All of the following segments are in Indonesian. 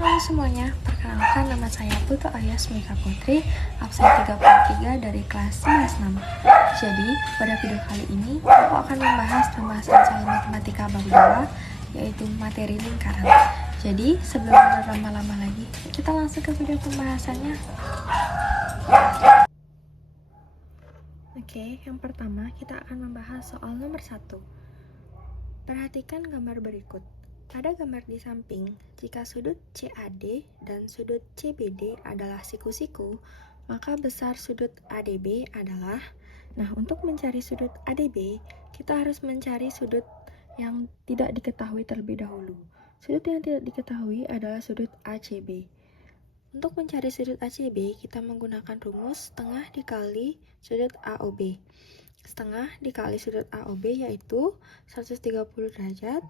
Halo semuanya, perkenalkan nama saya Putu Ayas Mika Putri, absen 33 dari kelas 96. Jadi, pada video kali ini, aku akan membahas pembahasan soal matematika bab 2, yaitu materi lingkaran. Jadi, sebelum berlama-lama lagi, kita langsung ke video pembahasannya. Oke, yang pertama kita akan membahas soal nomor 1. Perhatikan gambar berikut. Pada gambar di samping, jika sudut CAD dan sudut CBD adalah siku-siku, maka besar sudut ADB adalah... Nah, untuk mencari sudut ADB, kita harus mencari sudut yang tidak diketahui terlebih dahulu. Sudut yang tidak diketahui adalah sudut ACB. Untuk mencari sudut ACB, kita menggunakan rumus setengah dikali sudut AOB. Setengah dikali sudut AOB yaitu 130 derajat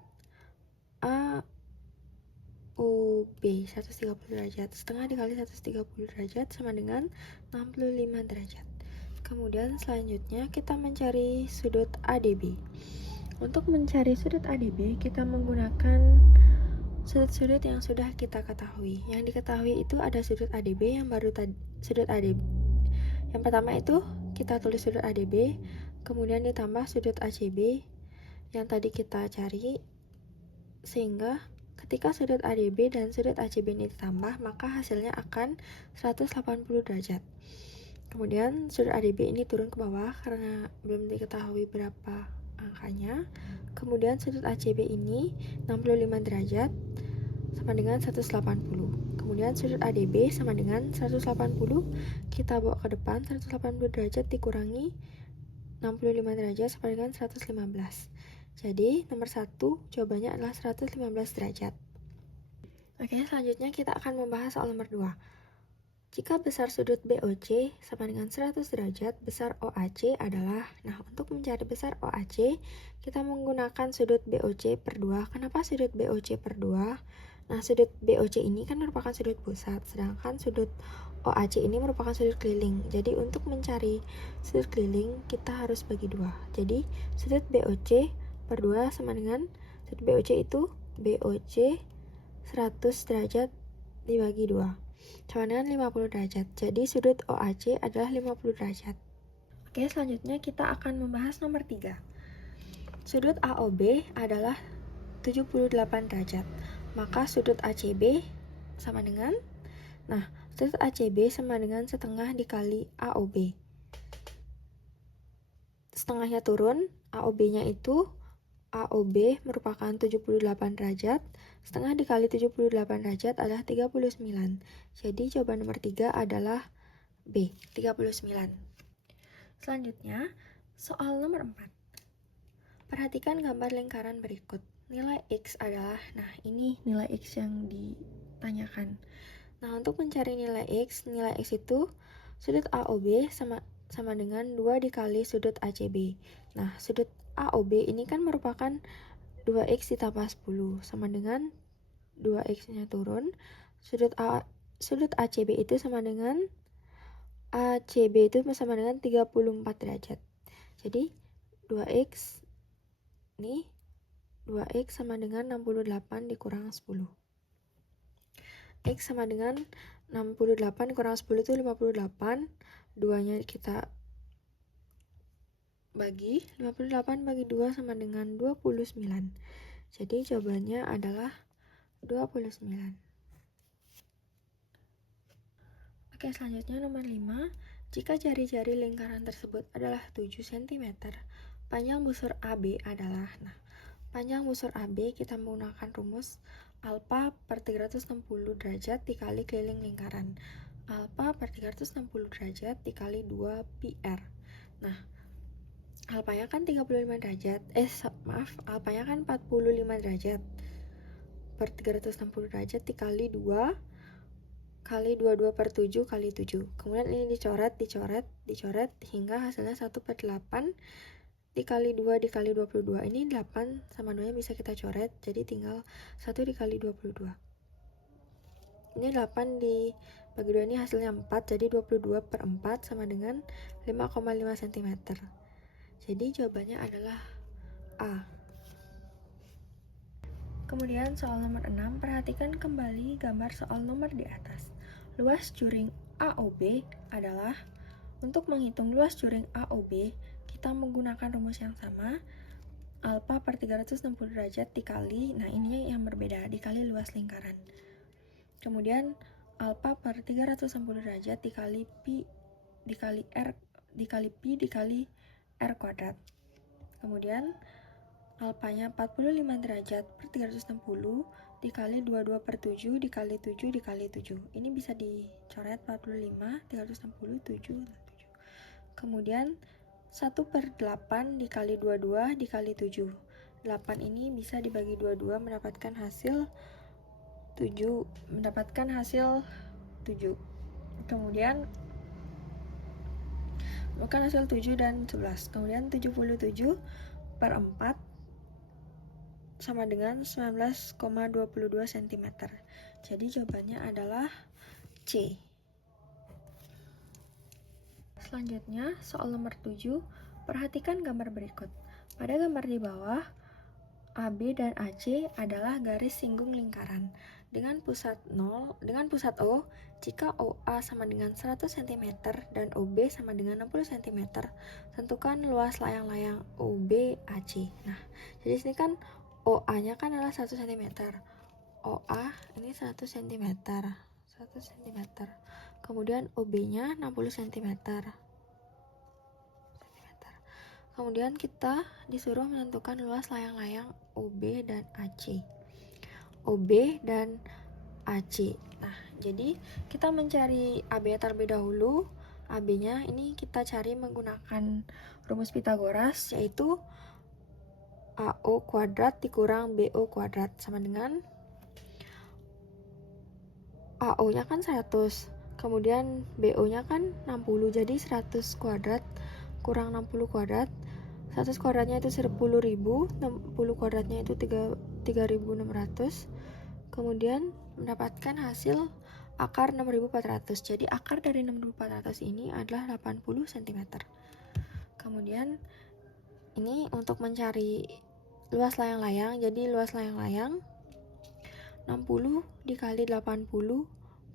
AOB 130 derajat. Setengah dikali 130 derajat sama dengan 65 derajat. Kemudian selanjutnya kita mencari sudut ADB. Untuk mencari sudut ADB, kita menggunakan sudut-sudut yang sudah kita ketahui. Yang diketahui itu ada sudut ADB yang baru sudut ADB. Yang pertama itu kita tulis sudut ADB, kemudian ditambah sudut ACB yang tadi kita cari, sehingga ketika sudut ADB dan sudut ACB ini ditambah, maka hasilnya akan 180 derajat. Kemudian sudut ADB ini turun ke bawah karena belum diketahui berapa angkanya. Kemudian sudut ACB ini 65 derajat sama dengan 180. Kemudian sudut ADB sama dengan 180, kita bawa ke depan, 180 derajat dikurangi 65 derajat sama dengan 115. Jadi nomor 1 jawabannya adalah 115 derajat. Oke, selanjutnya kita akan membahas soal nomor 2. Jika besar sudut BOC sama dengan 100 derajat, besar OAC adalah... Nah, untuk mencari besar OAC, kita menggunakan sudut BOC per 2. Kenapa sudut BOC per 2? Nah, sudut BOC ini kan merupakan sudut pusat, sedangkan sudut OAC ini merupakan sudut keliling. Jadi, untuk mencari sudut keliling, kita harus bagi 2. Jadi, sudut BOC per 2 sama dengan sudut BOC itu BOC 100 derajat dibagi 2 sama dengan 50 derajat. Jadi sudut OAC adalah 50 derajat. Oke, selanjutnya kita akan membahas nomor 3. Sudut AOB adalah 78 derajat. Maka sudut ACB sama dengan... Nah, sudut ACB sama dengan setengah dikali AOB. Setengahnya turun, AOB-nya itu... AOB merupakan 78 derajat, setengah dikali 78 derajat adalah 39. Jadi jawaban nomor 3 adalah B, 39. Selanjutnya, soal nomor 4. Perhatikan gambar lingkaran berikut. Nilai X adalah, nah ini nilai X yang ditanyakan. Nah, untuk mencari nilai X itu sudut AOB sama dengan 2 dikali sudut ACB. Nah, sudut AOB ini kan merupakan 2X ditambah 10 sama dengan 2X-nya turun. Sudut ACB itu sama dengan ACB itu sama dengan 34 derajat. Jadi 2X ini 2X sama dengan 68 dikurang 10. X sama dengan 68 kurang 10 itu 58. 2-nya kita bagi 58 bagi 2 sama dengan 29. Jadi jawabannya adalah 29. Oke, selanjutnya nomor 5. Jika jari-jari lingkaran tersebut adalah 7 cm, panjang busur AB adalah... Nah, panjang busur AB kita menggunakan rumus alfa per 360 derajat dikali keliling lingkaran. Alfa per 360 derajat dikali 2 PR. Nah, alfanya kan 35 derajat. Alfanya kan 45 derajat. Per 360 derajat dikali 2 kali 22 per 7 kali 7. Kemudian ini dicoret hingga hasilnya 1 per 8 dikali 2 dikali 22. Ini 8 sama 2 nya bisa kita coret, jadi tinggal 1 dikali 22. Ini 8 dibagi 2 ini hasilnya 4, jadi 22 per 4 sama dengan 5,5 cm. Jadi jawabannya adalah A. Kemudian soal nomor 6, perhatikan kembali gambar soal nomor di atas. Luas juring AOB adalah, untuk menghitung luas juring AOB, kita menggunakan rumus yang sama, alfa per 360 derajat dikali, nah ini yang berbeda, dikali luas lingkaran. Kemudian alfa per 360 derajat dikali pi dikali r dikali pi dikali r kuadrat. Kemudian alfanya 45 derajat per 360 dikali 22 per 7 dikali 7 dikali 7. Ini bisa dicoret 45, 360, 7, 7. Kemudian 1 per 8 dikali 22 dikali 7. 8 ini bisa dibagi 22 mendapatkan hasil 7. Kemudian bukan hasil 7 dan 11. Kemudian 77 per 4 sama dengan 19,22 cm. Jadi jawabannya adalah C. Selanjutnya, soal nomor 7, perhatikan gambar berikut. Pada gambar di bawah, AB dan AC adalah garis singgung lingkaran. Dengan pusat O, jika OA sama dengan 100 cm dan OB sama dengan 60 cm, tentukan luas layang-layang OB AC. Nah, jadi sini kan OA-nya kan adalah 1 cm. OA ini 1 cm. Kemudian OB-nya 60 cm. Kemudian kita disuruh menentukan luas layang-layang OB dan AC. OB dan AC. Nah, jadi kita mencari AB terlebih dahulu. AB-nya ini kita cari menggunakan rumus Pythagoras, yaitu AO kuadrat dikurang BO kuadrat sama dengan AO-nya kan 100, kemudian BO-nya kan 60, jadi 100 kuadrat kurang 60 kuadrat. 100 kuadratnya itu 10.000, 60 kuadratnya itu 3.600. Kemudian mendapatkan hasil akar 6.400. Jadi akar dari 6.400 ini adalah 80 cm. Kemudian ini untuk mencari luas layang-layang, jadi luas layang-layang 60 dikali 80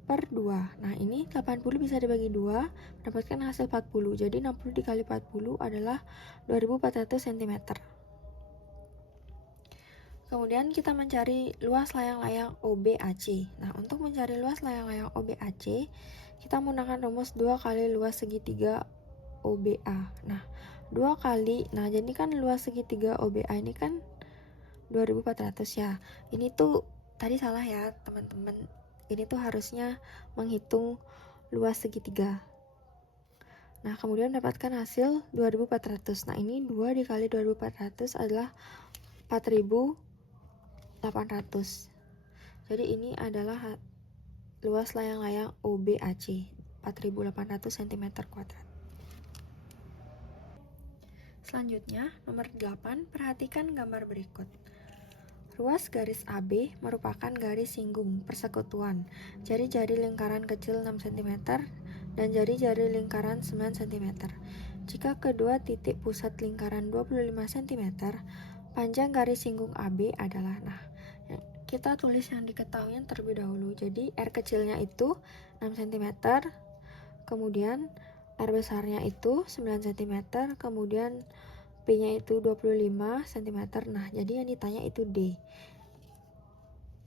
per 2. Nah, ini 80 bisa dibagi 2, mendapatkan hasil 40. Jadi 60 dikali 40 adalah 2.400 cm. Kemudian kita mencari luas layang-layang OBAC. Nah, untuk mencari luas layang-layang OBAC, kita menggunakan rumus 2 kali luas segitiga OBA. Nah, 2 kali, nah jadi kan luas segitiga OBA ini kan 2.400 ya. Ini tuh tadi salah ya teman-teman. Ini tuh harusnya menghitung luas segitiga. Nah, kemudian mendapatkan hasil 2.400. Nah, ini 2 dikali 2.400 adalah 4.800. Jadi ini adalah luas layang-layang OBAC, 4.800 cm². Selanjutnya, nomor 8, perhatikan gambar berikut. Ruas garis AB merupakan garis singgung persekutuan jari-jari lingkaran kecil 6 cm dan jari-jari lingkaran 9 cm. Jika kedua titik pusat lingkaran 25 cm, panjang garis singgung AB adalah, nah, kita tulis yang diketahui terlebih dahulu. Jadi R kecilnya itu 6 cm, kemudian R besarnya itu 9 cm, kemudian P-nya itu 25 cm. Nah, jadi yang ditanya itu D.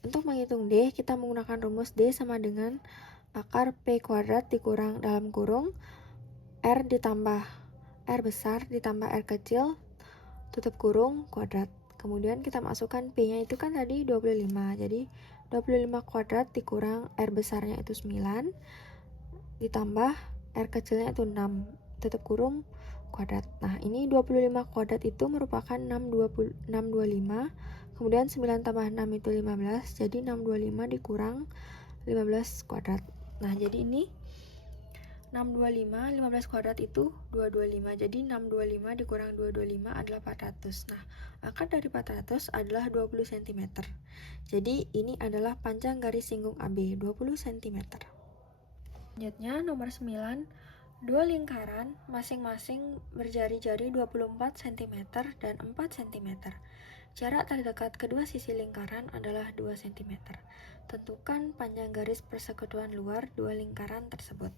Untuk menghitung D, kita menggunakan rumus D sama dengan akar P kuadrat dikurang dalam kurung R ditambah R besar ditambah R kecil tutup kurung kuadrat. Kemudian kita masukkan P-nya itu kan tadi 25. Jadi 25 kuadrat dikurang R besarnya itu 9 ditambah R kecilnya itu 6 tutup kurung kuadrat. Nah, ini 25 kuadrat itu merupakan 625, kemudian 9 tambah 6 itu 15, jadi 625 dikurang 15 kuadrat. Nah, jadi ini 625, 15 kuadrat itu 225, jadi 625 dikurang 225 adalah 400. Nah, akar dari 400 adalah 20 cm. Jadi ini adalah panjang garis singgung AB, 20 cm. Selanjutnya, nomor 9, dua lingkaran masing-masing berjari-jari 24 cm dan 4 cm. Jarak terdekat kedua sisi lingkaran adalah 2 cm. Tentukan panjang garis persekutuan luar dua lingkaran tersebut.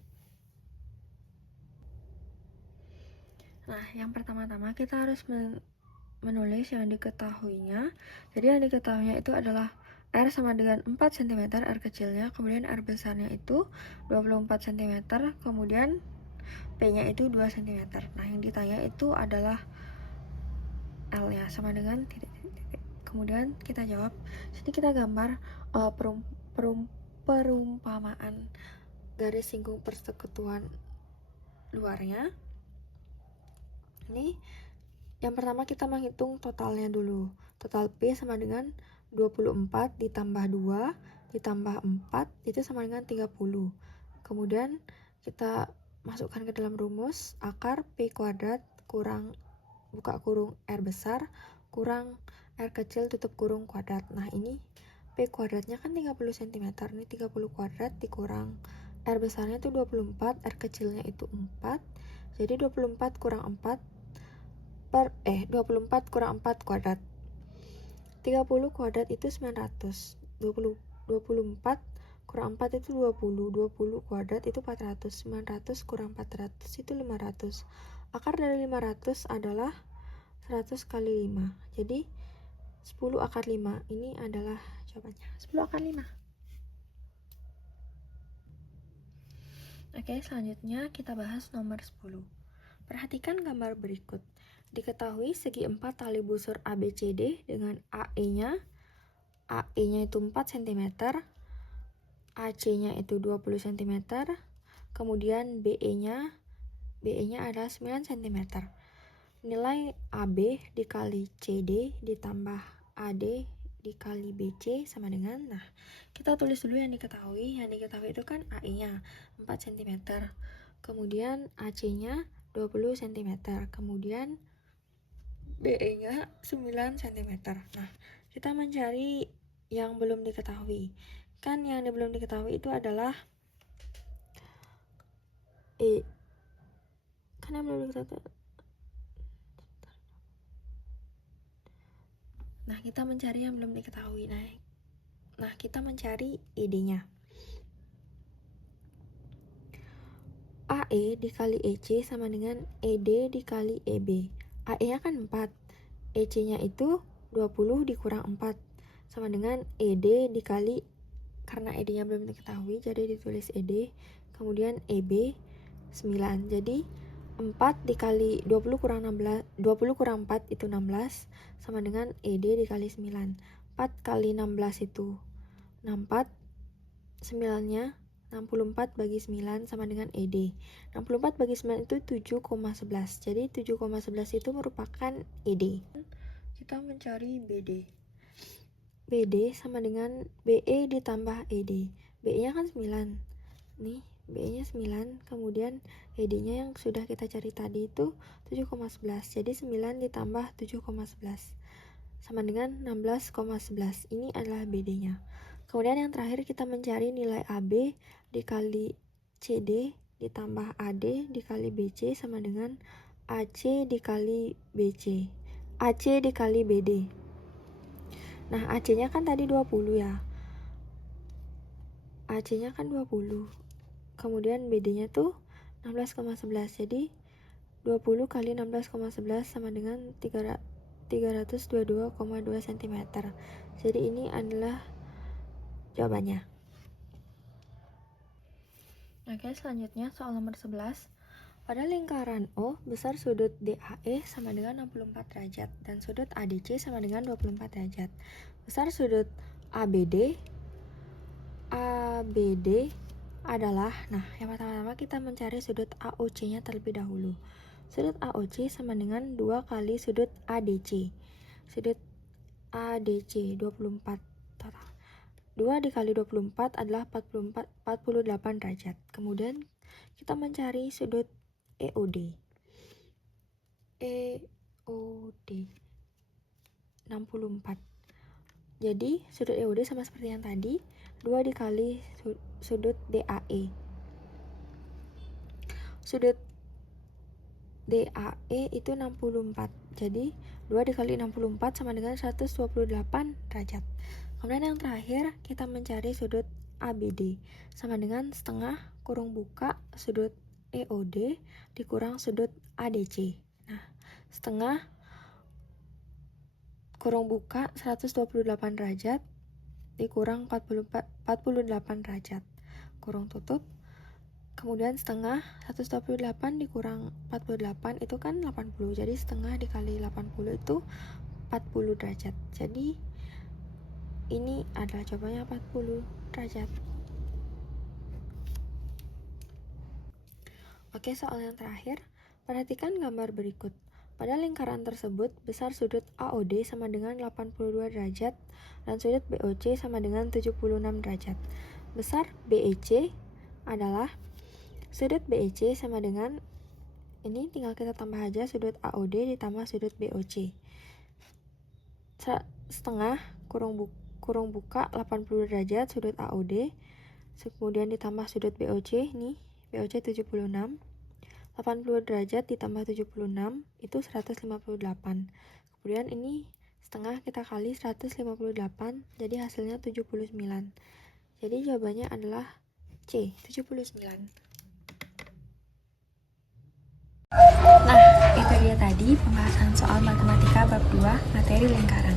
Nah, yang pertama-tama kita harus menulis yang diketahuinya. Jadi yang diketahuinya itu adalah R sama dengan 4 cm R kecilnya, kemudian R besarnya itu 24 cm, kemudian P-nya itu 2 cm. Nah, yang ditanya itu adalah L-nya sama dengan titik-titik. Kemudian kita jawab. Sini kita gambar perumpamaan garis singgung persekutuan luarnya. Ini yang pertama kita menghitung totalnya dulu. Total P sama dengan 24 ditambah 2 ditambah 4 itu sama dengan 30. Kemudian kita masukkan ke dalam rumus akar P kuadrat kurang buka kurung R besar kurang R kecil tutup kurung kuadrat. Nah, ini P kuadratnya kan 30 cm. Ini 30 kuadrat dikurang R besarnya itu 24, R kecilnya itu 4. Jadi 24 kurang 4 24 kurang 4 kuadrat. 30 kuadrat itu 900. 24 kurang 4 itu 20. 20 kuadrat itu 400. 900 kurang 400 itu 500. Akar dari 500 adalah 100 kali 5. Jadi 10 akar 5. Ini adalah jawabannya. 10 akar 5. Oke, selanjutnya kita bahas nomor 10. Perhatikan gambar berikut. Diketahui segi 4 tali busur ABCD dengan AE-nya itu 4 cm, AC-nya itu 20 cm, kemudian BE-nya adalah 9 cm. Nilai AB dikali CD ditambah AD dikali BC sama dengan, nah, kita tulis dulu yang diketahui. Yang diketahui itu kan AE-nya 4 cm, kemudian AC-nya 20 cm, kemudian BE-nya 9 cm. Nah, kita mencari yang belum diketahui. Kan yang belum diketahui itu adalah E. Kan yang belum diketahui. Nah, kita mencari yang belum diketahui. Nah, kita mencari ED-nya. AE dikali EC sama dengan ED dikali EB. AE-nya kan 4. EC-nya itu 20 dikurang 4 sama dengan ED dikali, karena ED-nya belum diketahui jadi ditulis ED, kemudian EB 9. Jadi 4 dikali 20 kurang 16, 20 kurang 4 itu 16 sama dengan ED dikali 9. 4 kali 16 itu 64, 9-nya 64 bagi 9 sama dengan ED. 64 bagi 9 itu 7,11. Jadi 7,11 itu merupakan ED. Kita mencari BD. BD sama dengan BE ditambah ED. BE-nya kan 9. Nih, BE-nya 9, kemudian ED-nya yang sudah kita cari tadi itu 7,11. Jadi 9 ditambah 7,11 sama dengan 16,11. Ini adalah BD-nya. Kemudian yang terakhir kita mencari nilai AB dikali CD ditambah AD dikali BC sama dengan AC dikali BC. AC dikali BD. Nah, AC-nya kan tadi 20 ya. AC-nya kan 20. Kemudian BD-nya tuh 16,11. Jadi 20 kali 16,11 sama dengan 322,2 cm. Jadi ini adalah jawabannya. Oke, selanjutnya soal nomor 11. Pada lingkaran O, besar sudut DAE sama dengan 64 derajat dan sudut ADC sama dengan 24 derajat. Besar sudut ABD adalah, nah, yang pertama-tama kita mencari sudut AOC-nya terlebih dahulu. Sudut AOC sama dengan 2 kali sudut ADC. Sudut ADC 24 total. 2 dikali 24 adalah 48 derajat. Kemudian kita mencari sudut EOD. EOD 64. Jadi sudut EOD sama seperti yang tadi, 2 dikali sudut DAE. Sudut DAE itu 64. Jadi 2 dikali 64 sama dengan 128 derajat. Kemudian yang terakhir kita mencari sudut ABD sama dengan setengah kurung buka sudut EOD dikurang sudut ADC. Nah, setengah kurung buka 128 derajat dikurang 48 derajat. Kurung tutup. Kemudian setengah 128 dikurang 48 itu kan 80. Jadi setengah dikali 80 itu 40 derajat. Jadi ini adalah jawabannya 40 derajat. Oke, soal yang terakhir. Perhatikan gambar berikut. Pada lingkaran tersebut, besar sudut AOD sama dengan 82 derajat dan sudut BOC sama dengan 76 derajat. Besar BEC adalah sudut BEC sama dengan, ini tinggal kita tambah aja sudut AOD ditambah sudut BOC. Setengah kurung buka 80 derajat sudut AOD, kemudian ditambah sudut BOC, nih BOC 76, 80 derajat ditambah 76 itu 158. Kemudian ini setengah kita kali 158, jadi hasilnya 79. Jadi jawabannya adalah C, 79. Nah, itu dia tadi pembahasan soal matematika bab 2 materi lingkaran.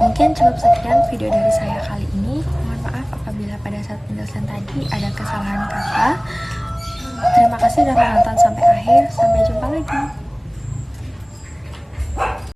Mungkin cukup sekian video dari saya kali ini. Mohon maaf apabila pada saat penjelasan tadi ada kesalahan kata. Terima kasih sudah menonton sampai akhir. Sampai jumpa lagi.